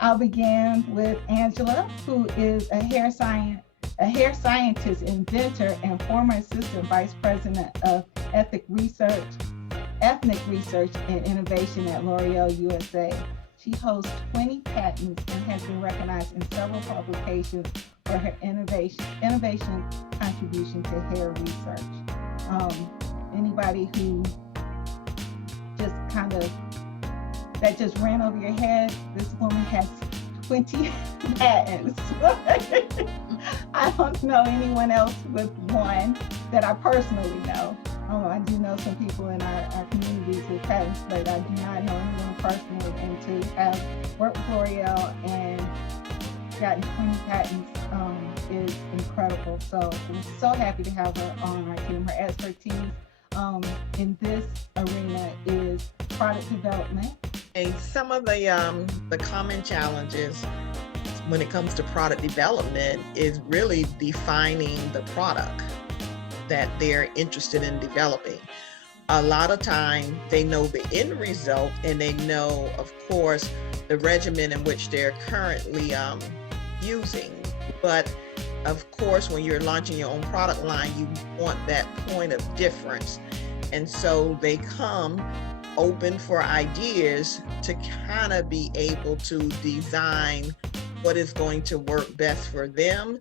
I'll begin with Angela, who is a hair scientist, inventor, and former assistant vice president of ethnic research and innovation at L'Oreal USA. She holds 20 patents and has been recognized in several publications for her innovation contribution to hair research. Anybody who just kind of that just ran over your head, this woman has 20 patents. I don't know anyone else with one that I personally know. I do know some people in our communities with patents, but I do not know anyone personally. And to have worked with L'Oreal and gotten 20 patents is incredible. So I'm so happy to have her on our team. Her expertise in this arena is product development. And some of the common challenges when it comes to product development is really defining the product that they're interested in developing. A lot of time they know the end result and they know, of course, the regimen in which they're currently using. But of course, when you're launching your own product line, you want that point of difference. And so they come open for ideas to kind of be able to design what is going to work best for them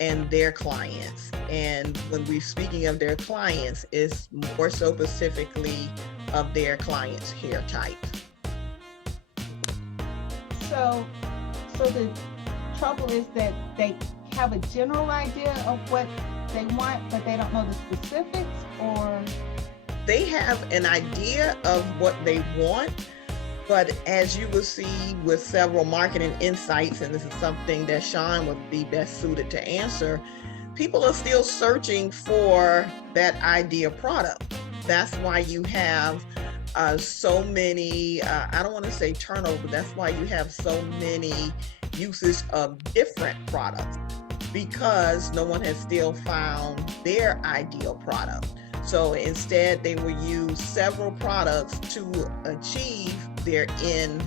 and their clients. And when we're speaking of their clients, it's more so specifically of their clients' hair type. So the trouble is that they have a general idea of what they want, but they don't know the specifics, or they have an idea of what they want, but as you will see with several marketing insights, and this is something that Sean would be best suited to answer, people are still searching for that ideal product. That's why you have so many, I don't want to say turnover, that's why you have so many uses of different products, because no one has still found their ideal product. So instead, they will use several products to achieve their end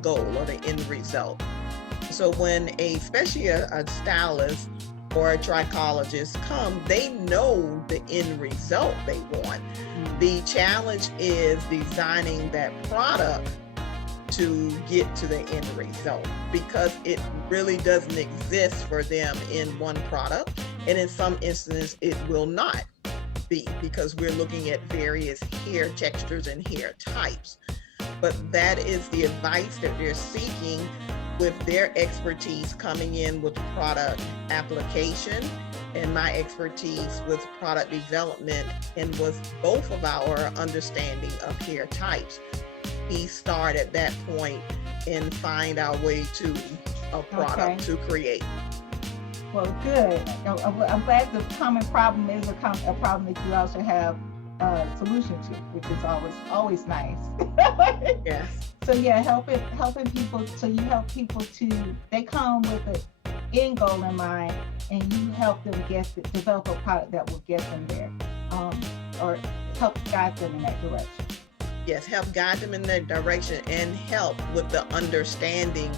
goal or the end result. So when especially a stylist or a trichologist come, they know the end result they want. The challenge is designing that product to get to the end result, because it really doesn't exist for them in one product. And in some instances, it will not be, because we're looking at various hair textures and hair types. But that is the advice that they're seeking with their expertise coming in with product application and my expertise with product development, and with both of our understanding of hair types. We start at that point and find our way to a product to create. Well, good. I'm glad the common problem is a problem that you also have a solution to, which is always nice. Yes. So yeah, helping people. So you help people they come with an end goal in mind, and you help them develop a product that will get them there, or help guide them in that direction. Yes, help guide them in that direction and help with the understanding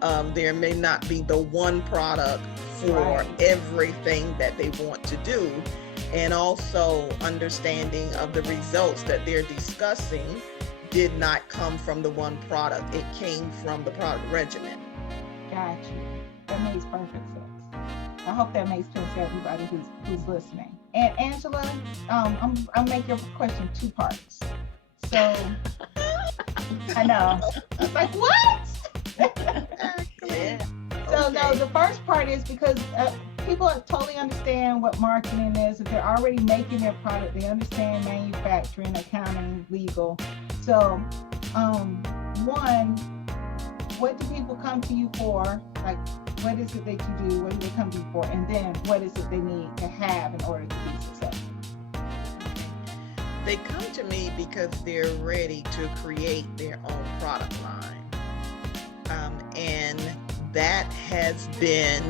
of there may not be the one product for everything that they want to do, and also understanding of the results that they're discussing did not come from the one product. It came from the product regimen. Got you. That makes perfect sense. I hope that makes sense to everybody who's listening. And Angela, I'll make your question 2 parts. So I know. It's like, what? Yeah. So no, the first part is because people totally understand what marketing is. If they're already making their product, they understand manufacturing, accounting, legal. So, one, what do people come to you for? Like, what is it that you do? What do they come to you for? And then, what is it they need to have in order to be successful? They come to me because they're ready to create their own product line. And that has been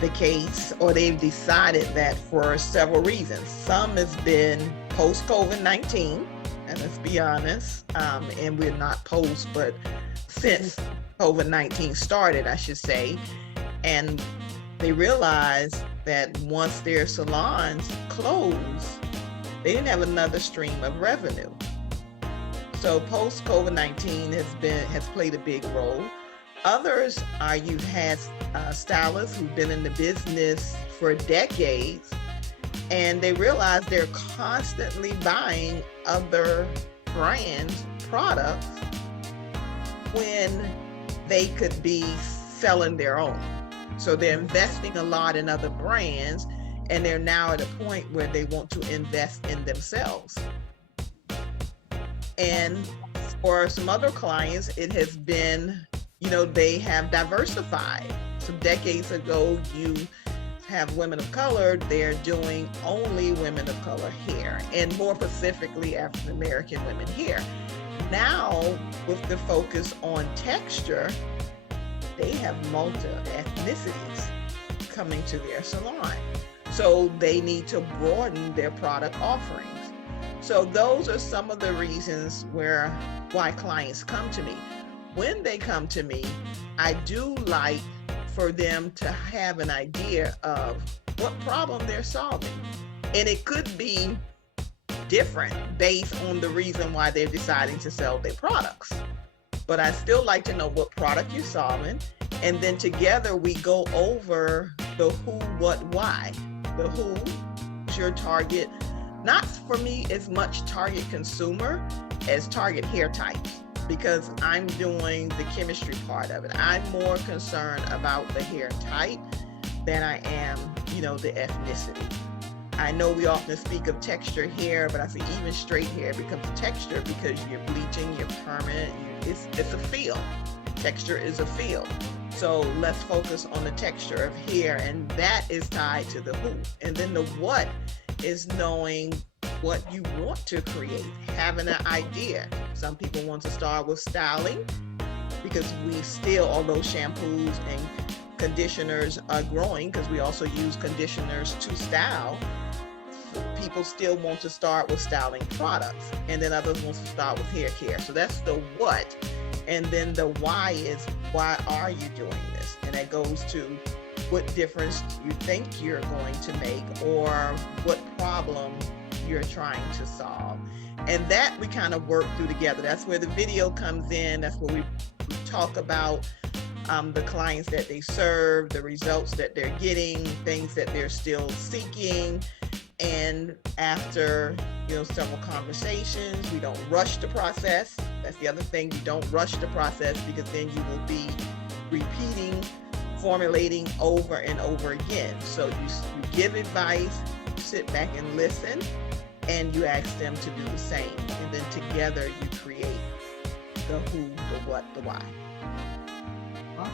the case, or they've decided that for several reasons. Some has been post-COVID-19, and let's be honest, and we're not post, but since COVID-19 started, I should say, and they realized that once their salons closed, they didn't have another stream of revenue. So post COVID-19 has played a big role. Others are, you've had stylists who've been in the business for decades, and they realize they're constantly buying other brands' products when they could be selling their own. So they're investing a lot in other brands, and they're now at a point where they want to invest in themselves. And for some other clients, it has been, they have diversified. Some decades ago, you have women of color, they're doing only women of color hair, and more specifically African American women hair. Now, with the focus on texture, they have multi-ethnicities coming to their salon. So they need to broaden their product offerings. So those are some of the reasons why clients come to me. When they come to me, I do like for them to have an idea of what problem they're solving. And it could be different based on the reason why they're deciding to sell their products. But I still like to know what product you're solving. And then together we go over the who, what, why. The who is your target, not for me as much target consumer as target hair types, because I'm doing the chemistry part of it. I'm more concerned about the hair type than I am, the ethnicity. I know we often speak of texture hair, but I see even straight hair becomes texture because you're bleaching, you're permanent, it's a feel. Texture is a feel. So let's focus on the texture of hair, and that is tied to the who. And then the what is knowing what you want to create, having an idea. Some people want to start with styling because we still, although shampoos and conditioners are growing, because we also use conditioners to style, people still want to start with styling products, and then others want to start with hair care. So that's the what. And then the why is, why are you doing this? And that goes to what difference you think you're going to make, or what problem you're trying to solve. And that we kind of work through together. That's where the video comes in. That's where we talk about the clients that they serve, the results that they're getting, things that they're still seeking. And after several conversations, we don't rush the process. That's the other thing. You don't rush the process, because then you will be repeating, formulating over and over again. So you give advice, you sit back and listen, and you ask them to do the same. And then together you create the who, the what, the why. Awesome.